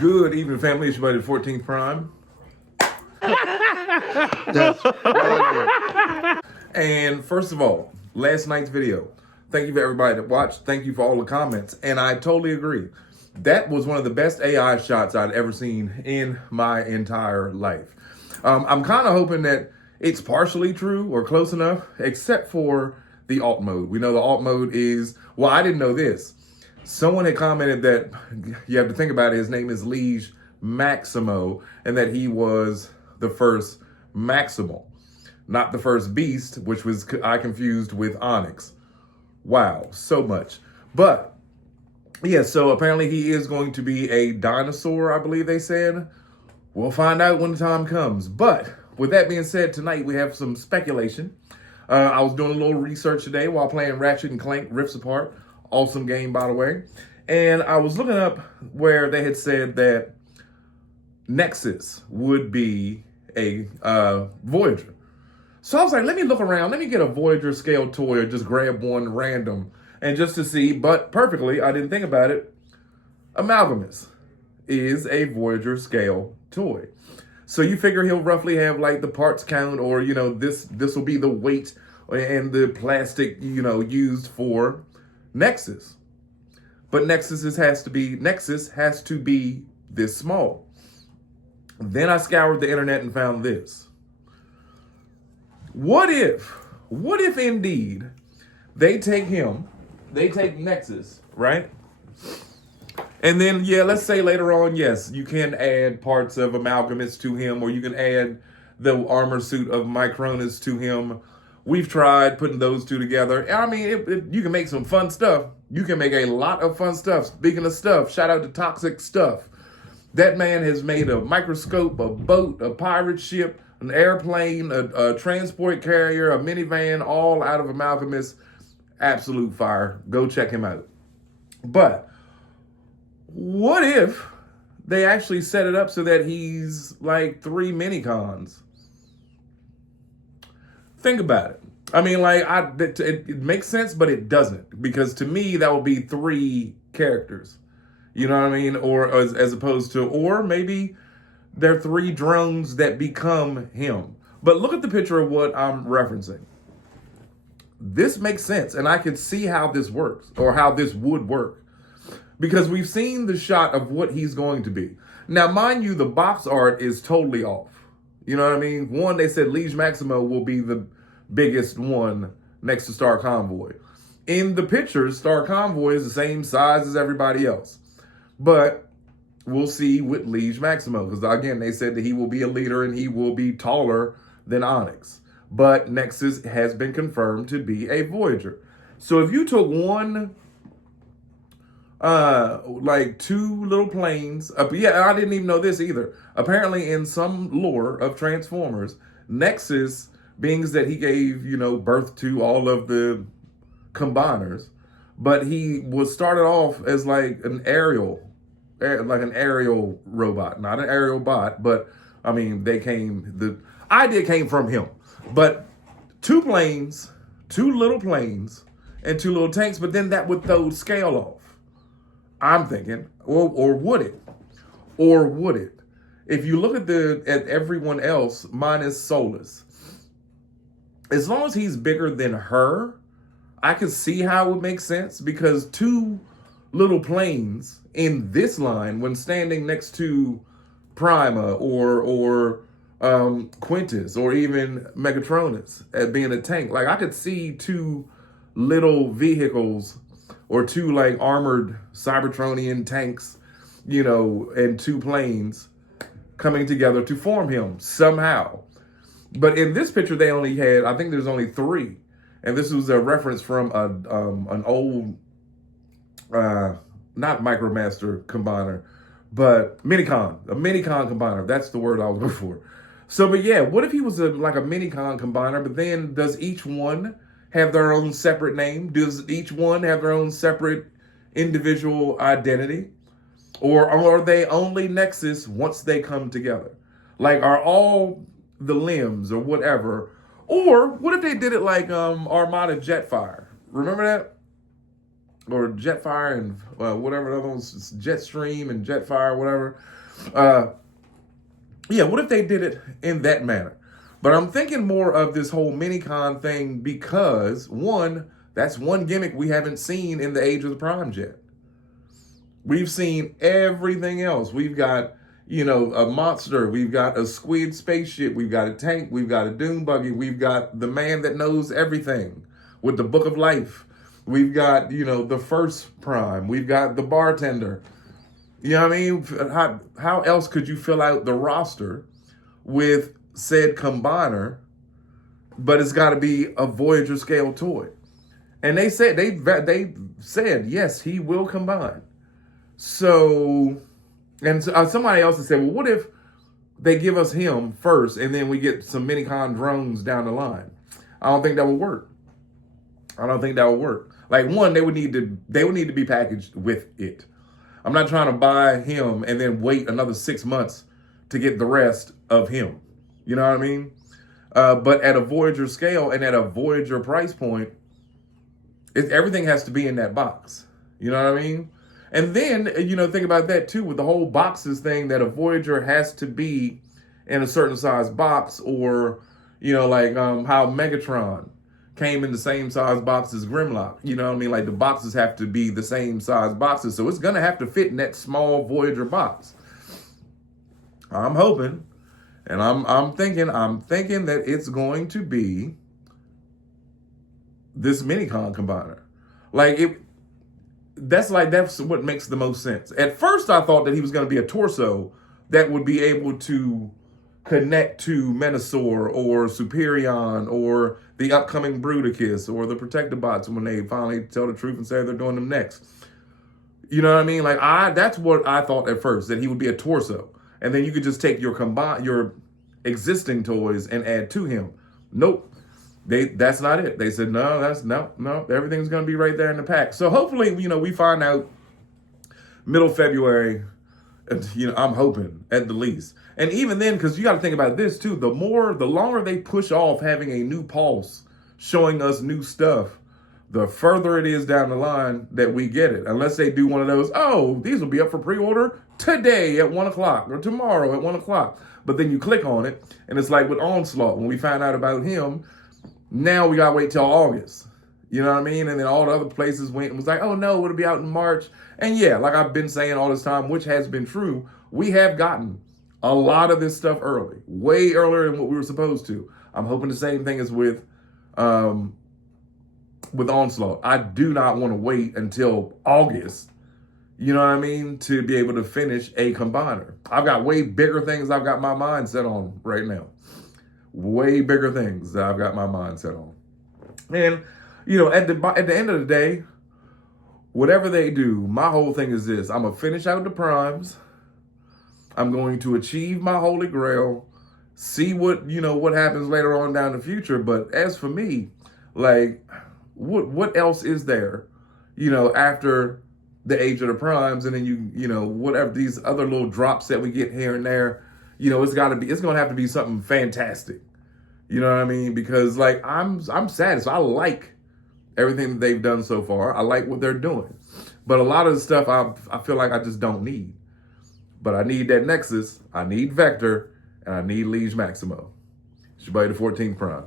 Good evening, family. It's your buddy, 14th Prime. That's right. And first of all, last night's video. Thank you for everybody that watched. Thank you for all the comments. And I totally agree. That was one of the best AI shots I'd ever seen in my entire life. I'm kind of hoping that it's partially true or close enough, except for the alt mode. We know the alt mode is, well, I didn't know this. Someone had commented that, you have to think about it, his name is Liege Maximo, and that he was the first Maximal, not the first Beast, which was I confused with Onyx. Wow, so much. But, yeah, so apparently he is going to be a dinosaur, I believe they said. We'll find out when the time comes. But, with that being said, tonight we have some speculation. I was doing a little research today while playing Ratchet and Clank Rifts Apart. Awesome game, by the way. And I was looking up where they had said that Nexus would be a Voyager. So I was like, let me look around. Let me get a Voyager scale toy or just grab one random. And just to see, but perfectly, I didn't think about it, Amalgamus is a Voyager scale toy. So you figure he'll roughly have like the parts count, or, you know, this will be the weight and the plastic, you know, used for Nexus. But Nexus has to be this small. Then I scoured the internet and found this. What if indeed they take Nexus, right? And then, yeah, let's say later on, yes, you can add parts of Amalgamus to him, or you can add the armor suit of Micronus to him. We've tried putting those two together. I mean, you can make some fun stuff. You can make a lot of fun stuff. Speaking of stuff, shout out to Toxic Stuff. That man has made a microscope, a boat, a pirate ship, an airplane, a transport carrier, a minivan, all out of Amalgamus. Absolute fire. Go check him out. But what if they actually set it up so that he's like 3 minicons? Think about it. I mean, like, it makes sense, but it doesn't. Because to me, that would be 3 characters. You know what I mean? Or as opposed to, or maybe they're 3 drones that become him. But look at the picture of what I'm referencing. This makes sense. And I can see how this works, or how this would work. Because we've seen the shot of what he's going to be. Now, mind you, the box art is totally off. You know what I mean? One, they said Liege Maximo will be the biggest one next to Star Convoy. In the pictures, Star Convoy is the same size as everybody else. But we'll see with Liege Maximo. Because, again, they said that he will be a leader and he will be taller than Onyx. But Nexus has been confirmed to be a Voyager. So if you took one, like 2 little planes, yeah, I didn't even know this either. Apparently in some lore of Transformers, Nexus, being that he gave, you know, birth to all of the combiners, but he was started off as like an aerial robot, not an aerial bot, but I mean, the idea came from him. But 2 planes, 2 little planes, and 2 little tanks, but then that would throw scale off. I'm thinking, or would it? Or would it? If you look at everyone else, minus Solus, as long as he's bigger than her, I can see how it would make sense, because 2 little planes in this line, when standing next to Prima or Quintus or even Megatronus as being a tank, like I could see 2 little vehicles or 2 like armored Cybertronian tanks, you know, and 2 planes coming together to form him somehow. But in this picture, they only had, I think there's only 3. And this was a reference from an old, not Micromaster combiner, but Minicon, a Minicon combiner. That's the word I was looking for. So, but yeah, what if he was like a Minicon combiner, but then does each one have their own separate name? Does each one have their own separate individual identity? Or are they only Nexus once they come together? Like, are all the limbs or whatever? Or what if they did it like Armada Jetfire? Remember that? or Jetfire and whatever the other ones, Jetstream and Jetfire, whatever. Yeah, what if they did it in that manner? But I'm thinking more of this whole mini-con thing because, one, that's one gimmick we haven't seen in the Age of the Primes yet. We've seen everything else. We've got, a monster. We've got a squid spaceship. We've got a tank. We've got a dune buggy. We've got the man that knows everything with the Book of Life. We've got, the first Prime. We've got the bartender. You know what I mean? How else could you fill out the roster with said combiner, but it's got to be a Voyager scale toy? And they said, yes, he will combine. So, and somebody else has said, well, what if they give us him first and then we get some mini-con drones down the line? I don't think that would work. Like, one, they would need to be packaged with it. I'm not trying to buy him and then wait another 6 months to get the rest of him. You know what I mean? But at a Voyager scale and at a Voyager price point, everything has to be in that box. You know what I mean? And then, think about that too, with the whole boxes thing, that a Voyager has to be in a certain size box, or, like how Megatron came in the same size box as Grimlock. You know what I mean? Like, the boxes have to be the same size boxes. So it's going to have to fit in that small Voyager box. I'm hoping, and I'm thinking that it's going to be this mini-con combiner. That's what makes the most sense. At first, I thought that he was going to be a torso that would be able to connect to Menasor or Superion or the upcoming Bruticus or the Protectobots when they finally tell the truth and say they're doing them next. You know what I mean? That's what I thought at first, that he would be a torso. And then you could just take your existing toys and add to him. Nope. That's not it. They said, no, everything's going to be right there in the pack. So hopefully, we find out middle February, I'm hoping at the least. And even then, because you got to think about this too, the longer they push off having a new pulse showing us new stuff, the further it is down the line that we get it. Unless they do one of those, these will be up for pre-order today at 1 o'clock or tomorrow at 1 o'clock. But then you click on it and it's like with Onslaught, when we found out about him, now we got to wait till August. You know what I mean? And then all the other places went and was like, oh no, it'll be out in March. And yeah, like I've been saying all this time, which has been true, we have gotten a lot of this stuff early, way earlier than what we were supposed to. I'm hoping the same thing is with Onslaught. I do not want to wait until August, you know what I mean, to be able to finish a combiner. I've got way bigger things I've got my mind set on right now. Way bigger things that I've got my mind set on. And, at the end of the day, whatever they do, my whole thing is this. I'm going to finish out the primes. I'm going to achieve my holy grail, see what happens later on down the future. But as for me, what else is there, after the Age of the Primes, and then whatever these other little drops that we get here and there, it's going to have to be something fantastic. You know what I mean? Because I'm satisfied. I like everything that they've done so far. I like what they're doing. But a lot of the stuff I feel like I just don't need. But I need that Nexus, I need Vector, and I need Liege Maximo. It's your buddy, the 14th Prime.